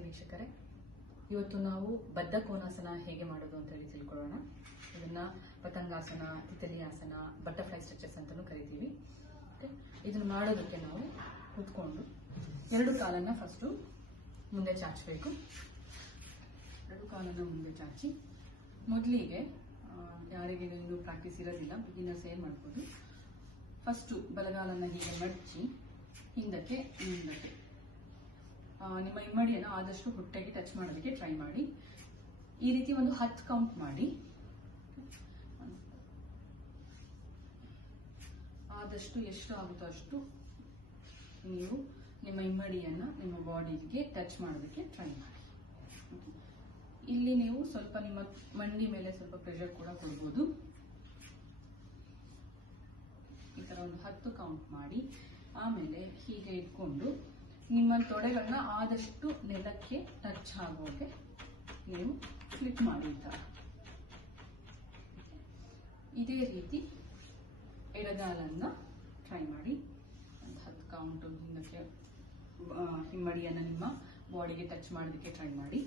ವೀಕ್ಷಕರೇ, ಇವತ್ತು ನಾವು ಬದ್ಧ ಕೋನಾಸನ ಹೇಗೆ ಮಾಡೋದು ಅಂತ ಹೇಳಿ ತಿಳ್ಕೊಳ್ಳೋಣ. ಇದನ್ನ ಪತಂಗಾಸನ, ತಿತಲಿಯಾಸನ, ಬಟರ್ಫ್ಲೈ ಸ್ಟ್ರೆಚಸ್ ಅಂತಲೂ ಕರಿತೀವಿ? ಇದನ್ನ ಮಾಡೋದಕ್ಕೆ ನಾವು ಕೂತ್ಕೊಂಡು ಎರಡು ಕಾಲನ್ನ ಫಸ್ಟು ಮುಂದೆ ಚಾಚಬೇಕು. ಎರಡು ಕಾಲನ್ನ ಮುಂದೆ ಚಾಚಿ, ಮೊದಲಿಗೆ ಯಾರಿಗೆ ಇನ್ನೂ ಪ್ರಾಕ್ಟೀಸ್ ಇರೋದಿಲ್ಲ ಬಿಗಿನರ್ಸ್ ಏನ್ ಮಾಡ್ಬೋದು. ಫಸ್ಟು ಬಲಗಾಲನ್ನ ಹೀಗೆ ಮಡಚಿ, ಹಿಂದಕ್ಕೆ ಹಿಂದಕ್ಕೆ ನಿಮ್ಮ ಇಮ್ಮಡಿಯನ್ನು ಆದಷ್ಟು ಹೊಟ್ಟೆಗೆ ಟಚ್ ಮಾಡೋದಕ್ಕೆ ಟ್ರೈ ಮಾಡಿ. ಈ ರೀತಿ ಒಂದು ಹತ್ತು ಕೌಂಟ್ ಮಾಡಿ. ಆದಷ್ಟು ಎಷ್ಟು ಆಗುತ್ತೋ ಅಷ್ಟು ನೀವು ನಿಮ್ಮ ಇಮ್ಮಡಿಯನ್ನು ನಿಮ್ಮ ಬಾಡಿಗೆ ಟಚ್ ಮಾಡೋದಕ್ಕೆ ಟ್ರೈ ಮಾಡಿ. ಇಲ್ಲಿ ನೀವು ಸ್ವಲ್ಪ ನಿಮ್ಮ ಮಂಡಿ ಮೇಲೆ ಸ್ವಲ್ಪ ಪ್ರೆಷರ್ ಕೂಡ ಕೊಡ್ಬೋದು. ಈ ತರ ಒಂದು ಹತ್ತು ಕೌಂಟ್ ಮಾಡಿ. ಆಮೇಲೆ ಹೀಗೆ ಇಟ್ಕೊಂಡು ನಿಮ್ಮ ತೊಡೆಗಳನ್ನ ಆದಷ್ಟು ನೆಲಕ್ಕೆ ಟಚ್ ಆಗೋಗೆ ನೀವು ಫ್ಲಿಪ್ ಮಾಡಿ ಈ ಇದೇ ರೀತಿ ಎಡಗಾಲನ್ನ ಟ್ರೈ ಮಾಡಿ. ಒಂದು ಹತ್ತು ಕೌಂಟು ಹಿಂದಕ್ಕೆ ಹಿಮ್ಮಡಿಯನ್ನು ನಿಮ್ಮ ಬಾಡಿಗೆ ಟಚ್ ಮಾಡೋದಕ್ಕೆ ಟ್ರೈ ಮಾಡಿ.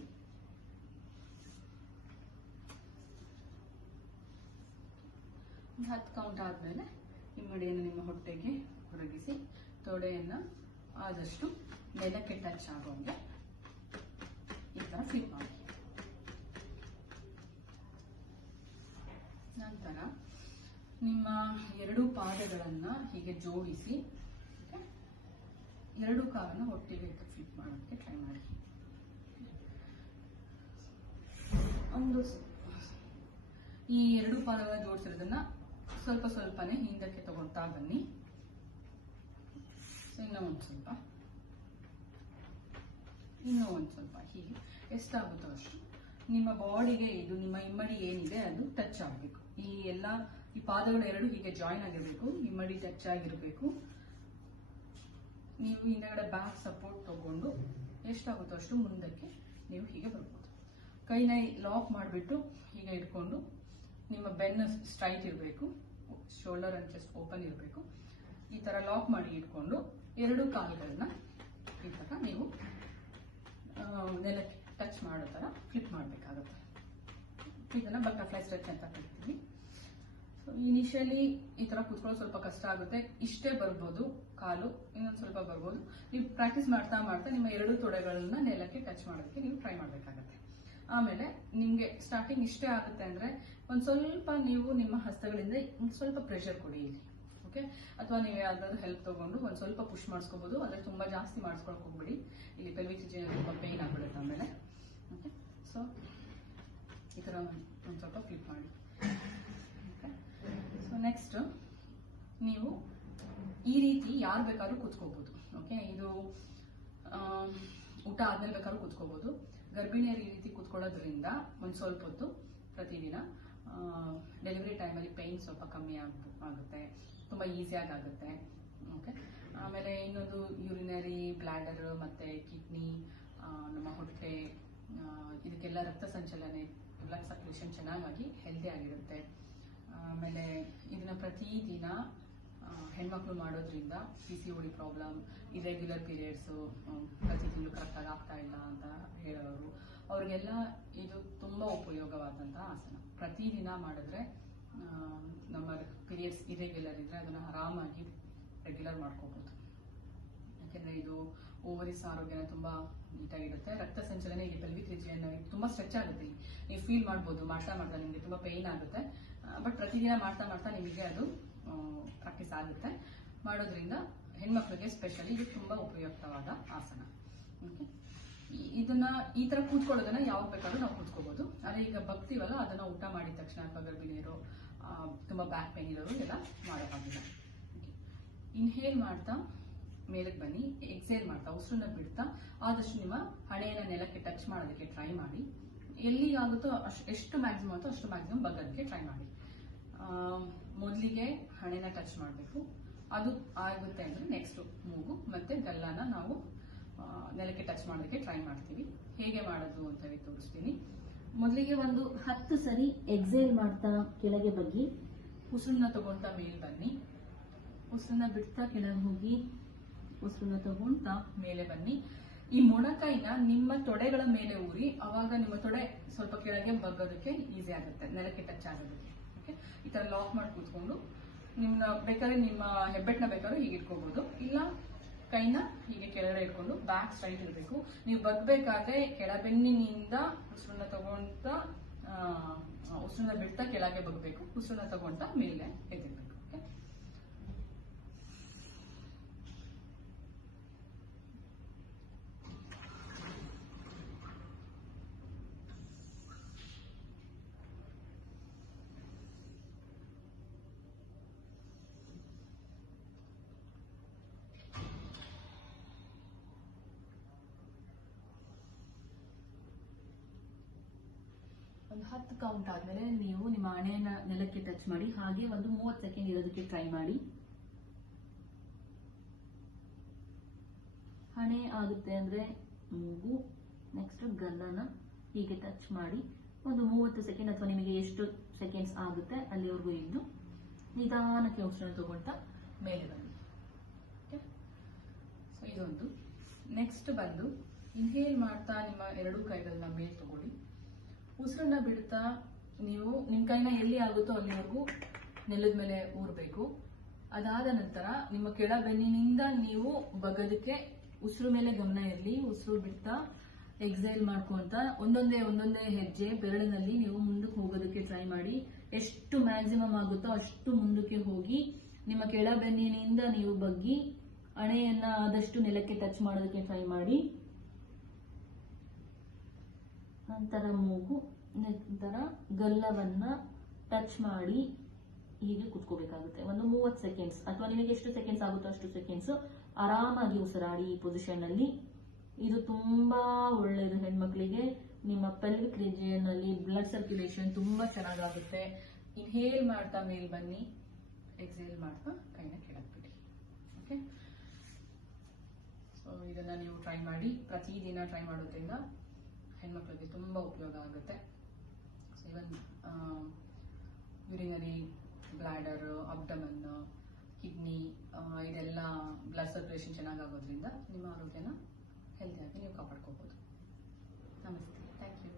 ಹತ್ತು ಕೌಂಟ್ ಆದಮೇಲೆ ಹಿಮ್ಮಡಿಯನ್ನು ನಿಮ್ಮ ಹೊಟ್ಟೆಗೆ ಹೊರಗಿಸಿ ತೊಡೆಯನ್ನು ಆದಷ್ಟು ನೆಲಕ್ಕೆ ಟಚ್ ಆಗೋಂಗೆ ಈ ಥರ ಫ್ಲಿಪ್ ಮಾಡಿ. ನಂತರ ನಿಮ್ಮ ಎರಡು ಪಾದಗಳನ್ನು ಹೀಗೆ ಜೋಡಿಸಿ? ಎರಡು ಕಾಲನ್ನು ಒಟ್ಟಿಗೆ ಫ್ಲಿಪ್ ಮಾಡೋದಕ್ಕೆ ಟ್ರೈ ಮಾಡಿ. ಒಂದು ಈ ಎರಡು ಪಾದಗಳ ಜೋಡಿಸಿರೋದನ್ನ ಸ್ವಲ್ಪ ಸ್ವಲ್ಪನೇ ಹಿಂದಕ್ಕೆ ತಗೊಳ್ತಾ ಬನ್ನಿ. ಇನ್ನೂ ಒಂದು ಸ್ವಲ್ಪ ಇನ್ನೂ ಒಂದು ಸ್ವಲ್ಪ ಹೀಗೆ ಎಷ್ಟಾಗುತ್ತೋ ಅಷ್ಟು. ನಿಮ್ಮ ಬಾಡಿಗೆ ಇದು, ನಿಮ್ಮ ಇಮ್ಮಡಿ ಏನಿದೆ, ಅದು ಟಚ್ ಆಗಬೇಕು. ಈ ಎಲ್ಲ, ಈ ಪಾದಗಳು ಎರಡು ಹೀಗೆ ಜಾಯಿನ್ ಆಗಿರಬೇಕು. ಇಮ್ಮಡಿ ಟಚ್ ಆಗಿರಬೇಕು. ನೀವು ಹಿಂದಗಡೆ ಬ್ಯಾಕ್ ಸಪೋರ್ಟ್ ತಗೊಂಡು ಎಷ್ಟಾಗುತ್ತೋ ಅಷ್ಟು ಮುಂದಕ್ಕೆ ನೀವು ಹೀಗೆ ಬರ್ಬೋದು. ಕೈನ ಲಾಕ್ ಮಾಡಿಬಿಟ್ಟು ಹೀಗೆ ಇಟ್ಕೊಂಡು ನಿಮ್ಮ ಬೆನ್ನು ಸ್ಟ್ರೈಟ್ ಇರಬೇಕು. ಶೋಲ್ಡರ್ ಅಂಡ್ ಚೆಸ್ಟ್ ಓಪನ್ ಇರಬೇಕು. ಈ ತರ ಲಾಕ್ ಮಾಡಿ ಇಟ್ಕೊಂಡು ಎರಡು ಕಾಲುಗಳನ್ನ ಈ ತರ ನೀವು ನೆಲಕ್ಕೆ ಟಚ್ ಮಾಡೋ ತರ ಫ್ಲಿಪ್ ಮಾಡಬೇಕಾಗುತ್ತೆ. ಇದನ್ನ ಬಟರ್ಫ್ಲೈ ಸ್ಟ್ರೆಚ್ ಅಂತ ಕರಿತೀವಿ. ಸೊ ಇನಿಷಿಯಲಿ ಈ ತರ ಕುತ್ಕೊಳ್ಳೋದು ಸ್ವಲ್ಪ ಕಷ್ಟ ಆಗುತ್ತೆ. ಇಷ್ಟೇ ಬರ್ಬೋದು ಕಾಲು, ಇನ್ನೊಂದು ಸ್ವಲ್ಪ ಬರ್ಬೋದು. ನೀವು ಪ್ರಾಕ್ಟೀಸ್ ಮಾಡ್ತಾ ಮಾಡ್ತಾ ನಿಮ್ಮ ಎರಡು ತೊಡೆಗಳನ್ನ ನೆಲಕ್ಕೆ ಟಚ್ ಮಾಡೋದಕ್ಕೆ ನೀವು ಟ್ರೈ ಮಾಡಬೇಕಾಗತ್ತೆ. ಆಮೇಲೆ ನಿಮ್ಗೆ ಸ್ಟಾರ್ಟಿಂಗ್ ಇಷ್ಟೇ ಆಗುತ್ತೆ ಅಂದ್ರೆ ಒಂದ್ ಸ್ವಲ್ಪ ನೀವು ನಿಮ್ಮ ಹಸ್ತಗಳಿಂದ ಒಂದ್ ಸ್ವಲ್ಪ ಪ್ರೆಷರ್ ಕೊಡಿ ಇಲ್ಲಿ. ಓಕೆ? ಅಥವಾ ನೀವು ಯಾವ್ದಾದ್ರು ಹೆಲ್ಪ್ ತಗೊಂಡು ಒಂದ್ ಸ್ವಲ್ಪ ಪುಷ್ ಮಾಡಿಸ್ಕೋಬಹುದು ಅಂದ್ರೆ ತುಂಬಾ ಜಾಸ್ತಿ ಮಾಡಿಸ್ಕೊಳಕ್ ಹೋಗ್ಬಿಡಿ. ಇಲ್ಲಿ ಪೆಲ್ವಿಕ್ ತುಂಬಾ ಪೇನ್ ಆಗ್ಬಿಡುತ್ತೆ ಆಮೇಲೆ. ಓಕೆ? ಸೊ ಈ ತರ ಒಂದ್ ಸ್ವಲ್ಪ ಫ್ಲಿಪ್ ಮಾಡಿ. ಸೊ ನೆಕ್ಸ್ಟ್ ನೀವು ಈ ರೀತಿ ಯಾರು ಬೇಕಾದ್ರೂ ಕೂತ್ಕೋಬಹುದು ಓಕೆ? ಇದು ಊಟ ಆದ್ಮೇಲೆ ಬೇಕಾದ್ರೂ ಕೂತ್ಕೋಬಹುದು ಗರ್ಭಿಣಿಯರು ಈ ರೀತಿ ಕುತ್ಕೊಳ್ಳೋದ್ರಿಂದ ಒಂದ್ ಸ್ವಲ್ಪ ಹೊತ್ತು ಪ್ರತಿದಿನ ಡೆಲಿವರಿ ಟೈಮಲ್ಲಿ ಪೇಯ್ನ್ ಸ್ವಲ್ಪ ಕಮ್ಮಿ ಆಗುತ್ತೆ. ತುಂಬಾ ಈಸಿಯಾಗಿ ಆಗುತ್ತೆ ಓಕೆ ಆಮೇಲೆ ಇನ್ನೊಂದು ಯೂರಿನರಿ ಬ್ಲಾಡರ್ ಮತ್ತೆ ಕಿಡ್ನಿ ನಮ್ಮ ಹೊಟ್ಟೆ ಇದಕ್ಕೆಲ್ಲ ರಕ್ತ ಸಂಚಲನೆ ಬ್ಲಡ್ ಸರ್ಕ್ಯುಲೇಷನ್ ಚೆನ್ನಾಗಿ ಹೆಲ್ದಿ ಆಗಿರುತ್ತೆ. ಆಮೇಲೆ ಇದನ್ನ ಪ್ರತಿದಿನ ದಿನ ಹೆಣ್ಮಕ್ಳು ಮಾಡೋದ್ರಿಂದ P C O D problem irregular periods ಪ್ರತಿ ತಿಂಗಳು ಕರೆಕ್ಟಾಗಿ ಆಗ್ತಾ ಇಲ್ಲ ಅಂತ ಹೇಳೋರು, ಅವ್ರಿಗೆಲ್ಲ ಇದು ತುಂಬಾ ಉಪಯೋಗವಾದಂತಹ ಆಸನ. ಪ್ರತಿದಿನ ಮಾಡಿದ್ರೆ ನಮ್ಮ ಪೀರಿಯಡ್ಸ್ ಇರೆಗ್ಯುಲರ್ ಇದ್ದರೆ ಅದನ್ನ ಆರಾಮಾಗಿ ರೆಗ್ಯುಲರ್ ಮಾಡ್ಕೋಬೋದು. ಯಾಕೆಂದ್ರೆ ಇದು ಓವರಿಸ್ ಆರೋಗ್ಯನ ತುಂಬಾ ನೀಟಾಗಿರುತ್ತೆ. ರಕ್ತ ಸಂಚಲನೆ ಇಲ್ಲಿ ಪೆಲ್ವಿಕ್ ರಿಜಿಯನ್ ತುಂಬಾ ಸ್ಟ್ರೆಚ್ ಆಗುತ್ತೆ. ನೀವು ಫೀಲ್ ಮಾಡ್ಬೋದು, ಮಾಡ್ತಾ ಮಾಡ್ತಾ ನಿಮಗೆ ತುಂಬಾ ಪೇಯ್ನ್ ಆಗುತ್ತೆ. ಬಟ್ ಪ್ರತಿದಿನ ಮಾಡ್ತಾ ಮಾಡ್ತಾ ನಿಮಗೆ ಅದು ಪ್ರಾಕ್ಟೀಸ್ ಆಗುತ್ತೆ. ಮಾಡೋದ್ರಿಂದ ಹೆಣ್ಮಕ್ಳಿಗೆ ಸ್ಪೆಷಲಿ ಇದು ತುಂಬಾ ಉಪಯುಕ್ತವಾದ ಆಸನ. ಓಕೆ ಇದನ್ನ ಈ ತರ ಕೂತ್ಕೊಳ್ಳೋದನ್ನ ಯಾವಾಗ ಬೇಕಾದ್ರೂ ನಾವು ಕೂತ್ಕೋಬಹುದು ಆದ್ರೆ ಈಗ ಭಕ್ತಿವಲ್ಲ, ಅದನ್ನ ಊಟ ಮಾಡಿದ ತಕ್ಷಣ ಅಥವಾ ಗರ್ಭಿಣಿಯರು ತುಂಬಾ ಬ್ಯಾಕ್ ಪೇನ್ ಇರೋರು ಎಲ್ಲ ಮಾಡೋಕ್ಕಾಗಿಲ್ಲ. ಇನ್ಹೇಲ್ ಮಾಡ್ತಾ ಮೇಲಕ್ಕೆ ಬನ್ನಿ. ಎಕ್ಸೇಲ್ ಮಾಡ್ತಾ, ಉಸಿರನ್ನ ಬಿಡ್ತಾ, ಆದಷ್ಟು ನಿಮ್ಮ ಹಣೆಯನ್ನ ನೆಲಕ್ಕೆ ಟಚ್ ಮಾಡೋದಕ್ಕೆ ಟ್ರೈ ಮಾಡಿ. ಎಲ್ಲಿ ಆಗುತ್ತೋ ಅಷ್ಟು ಎಷ್ಟು ಮ್ಯಾಕ್ಸಿಮಮ್ ಆಗುತ್ತೋ ಅಷ್ಟು ಮ್ಯಾಕ್ಸಿಮಮ್ ಬಗ್ಗೋದಕ್ಕೆ ಟ್ರೈ ಮಾಡಿ. ಮೊದಲಿಗೆ ಹಣೆನ ಟಚ್ ಮಾಡಬೇಕು. ಅದು ಆಗುತ್ತೆ ಅಂದ್ರೆ ನೆಕ್ಸ್ಟ್ ಮೂಗು ಮತ್ತೆ ಗಲ್ಲಾನ ನಾವು ನೆಲಕ್ಕೆ ಟಚ್ ಮಾಡೋದಕ್ಕೆ ಟ್ರೈ ಮಾಡ್ತೀವಿ. ಹೇಗೆ ಮಾಡೋದು ಅಂತ ಹೇಳಿ ತೋರಿಸ್ತೀನಿ. ಮೊದಲಿಗೆ ಒಂದು ಹತ್ತು ಸರಿ ಎಕ್ಸೇಲ್ ಮಾಡ್ತಾ ಕೆಳಗೆ ಬಗ್ಗಿ ಉಸಿರನ್ನ ತಗೊಂತ ಮೇಲೆ ಬನ್ನಿ. ಉಸಿರನ್ನ ಬಿಡ್ತಾ ಕೆಳಗೆ ಹೋಗಿ ಉಸಿರನ್ನ ತಗೊಂತ ಮೇಲೆ ಬನ್ನಿ. ಈ ಮೊಣಕೈನ ನಿಮ್ಮ ತೊಡೆಗಳ ಮೇಲೆ ಊರಿ, ಅವಾಗ ನಿಮ್ಮ ತೊಡೆ ಸ್ವಲ್ಪ ಕೆಳಗೆ ಬಗ್ಗೋದಕ್ಕೆ ಈಸಿ ಆಗುತ್ತೆ, ನೆಲಕ್ಕೆ ಟಚ್ ಆಗೋದಕ್ಕೆ. ಓಕೆ ಈ ತರ ಲಾಕ್ ಮಾಡಿ ಕೂತ್ಕೊಂಡು, ನಿಮ್ನ ಬೇಕಾದ್ರೆ ನಿಮ್ಮ ಹೆಬ್ಬೆಟ್ನ ಬೇಕಾದ್ರೆ ಹೀಗೆ ಇಟ್ಕೋಬಹುದು ಇಲ್ಲ ಕೈನ ಹೀಗೆ ಕೆಳಗಡೆ ಇಟ್ಕೊಂಡು ಬ್ಯಾಕ್ ಸ್ಟ್ರೈಟ್ ಇರಬೇಕು ನೀವು ಬಗ್ಬೇಕಾದ್ರೆ ಕೆಳಬೆನ್ನಿನಿಂದ ಉಸಿರನ್ನ ತಗೊಂತ ಉಸಿರನ್ನ ಬಿಡ್ತಾ ಕೆಳಗೆ ಬಗ್ಬೇಕು ಉಸಿರನ್ನ ತಗೊಂತ ಮೇಲೆ ಎದ್ದಿರ್ಬೇಕು ಓಕೆ ಒಂದು ಹತ್ತು ಕೌಂಟ್ ಆದ್ಮೇಲೆ ನೀವು ನಿಮ್ಮ ಹಣೆಯನ್ನ ನೆಲಕ್ಕೆ ಟಚ್ ಮಾಡಿ, ಹಾಗೆ ಒಂದು ಮೂವತ್ತು ಸೆಕೆಂಡ್ ಇರೋದಕ್ಕೆ ಟ್ರೈ ಮಾಡಿ. ಹಣೆ ಆಗುತ್ತೆ ಅಂದ್ರೆ ಮೂಗು ನೆಕ್ಸ್ಟ್ ಗಲ್ಲನ ಹೀಗೆ ಟಚ್ ಮಾಡಿ. ಒಂದು ಮೂವತ್ತು ಸೆಕೆಂಡ್ ಅಥವಾ ನಿಮಗೆ ಎಷ್ಟು ಸೆಕೆಂಡ್ಸ್ ಆಗುತ್ತೆ ಅಲ್ಲಿವರೆಗೂ ಇದ್ದು ನಿಧಾನಕ್ಕೆ ಉಸಿರನ್ನ ತಗೊಳ್ತಾ ಮೇಲೆ ಬನ್ನಿ. ಇದೊಂದು ನೆಕ್ಸ್ಟ್ ಬಂದು ಇನ್ಹೇಲ್ ಮಾಡ್ತಾ ನಿಮ್ಮ ಎರಡೂ ಕೈಗಳನ್ನ ಮೇಲೆ ತಗೊಳ್ಳಿ. ಉಸಿರನ್ನ ಬಿಡ್ತಾ ನೀವು ನಿಮ್ಮ ಕೈನ ಎಲ್ಲಿ ಆಗುತ್ತೋ ಅಲ್ಲಿವರೆಗೂ ನೆಲದ ಮೇಲೆ ಊರ್ಬೇಕು. ಅದಾದ ನಂತರ ನಿಮ್ಮ ಕೆಳ ಬೆನ್ನಿನಿಂದ ನೀವು ಬಗ್ಗದಕ್ಕೆ ಉಸಿರು ಮೇಲೆ ಗಮನ ಇರಲಿ. ಉಸಿರು ಬಿಡ್ತಾ ಎಕ್ಸೈಲ್ ಮಾಡ್ಕೊಂತ ಒಂದೊಂದೇ ಒಂದೊಂದೇ ಹೆಜ್ಜೆ ಬೆರಳಿನಲ್ಲಿ ನೀವು ಮುಂದಕ್ಕೆ ಹೋಗೋದಕ್ಕೆ ಟ್ರೈ ಮಾಡಿ. ಎಷ್ಟು ಮ್ಯಾಕ್ಸಿಮಮ್ ಆಗುತ್ತೋ ಅಷ್ಟು ಮುಂದಕ್ಕೆ ಹೋಗಿ ನಿಮ್ಮ ಕೆಳ ಬೆನ್ನಿನಿಂದ ನೀವು ಬಗ್ಗಿ ಹಣೆಯನ್ನ ಆದಷ್ಟು ನೆಲಕ್ಕೆ ಟಚ್ ಮಾಡೋದಕ್ಕೆ ಟ್ರೈ ಮಾಡಿ. ನಂತರ ಮೂಗು, ನಂತರ ಗಲ್ಲವನ್ನ ಟಚ್ ಮಾಡಿ ಹೀಗೆ ಕುತ್ಕೋಬೇಕಾಗುತ್ತೆ. ಒಂದು ಮೂವತ್ತು ಸೆಕೆಂಡ್ಸ್ ಅಥವಾ ನಿಮಗೆ ಎಷ್ಟು ಸೆಕೆಂಡ್ಸ್ ಆಗುತ್ತೋ ಅಷ್ಟು ಸೆಕೆಂಡ್ಸ್ ಆರಾಮಾಗಿ ಉಸಿರಾಡಿ ಈ ಪೊಸಿಷನ್ ಅಲ್ಲಿ. ಇದು ತುಂಬಾ ಒಳ್ಳೆಯದು ಹೆಣ್ಮಕ್ಳಿಗೆ. ನಿಮ್ಮ ಪೆಲ್ವಿಕ್ ರೀಜಿಯನ್ ಅಲ್ಲಿ ಬ್ಲಡ್ ಸರ್ಕ್ಯುಲೇಷನ್ ತುಂಬಾ ಚೆನ್ನಾಗಾಗುತ್ತೆ. ಇನ್ಹೇಲ್ ಮಾಡ್ತಾ ಮೇಲ್ ಬನ್ನಿ. ಎಕ್ಸೇಲ್ ಮಾಡ್ತಾ ಕೈನ ಕೆಳಗೆ ಬಿಡಿ. ಓಕೆ ಸೊ ಇದನ್ನ ನೀವು ಟ್ರೈ ಮಾಡಿ. ಪ್ರತಿದಿನ ಟ್ರೈ ಮಾಡೋದ್ರಿಂದ ಹೆಣ್ಮಕ್ಳಿಗೆ ತುಂಬಾ ಉಪಯೋಗ ಆಗುತ್ತೆ. So even urinary bladder abdomen kidney ಇದೆಲ್ಲ ಬ್ಲಡ್ ಸರ್ಕ್ಯುಲೇಷನ್ ಚೆನ್ನಾಗಾಗೋದ್ರಿಂದ ನಿಮ್ಮ ಆರೋಗ್ಯನ ಹೆಲ್ತಿಯಾಗಿ ನೀವು ಕಾಪಾಡ್ಕೋಬೋದು. ನಮಸ್ತೆ. Thank you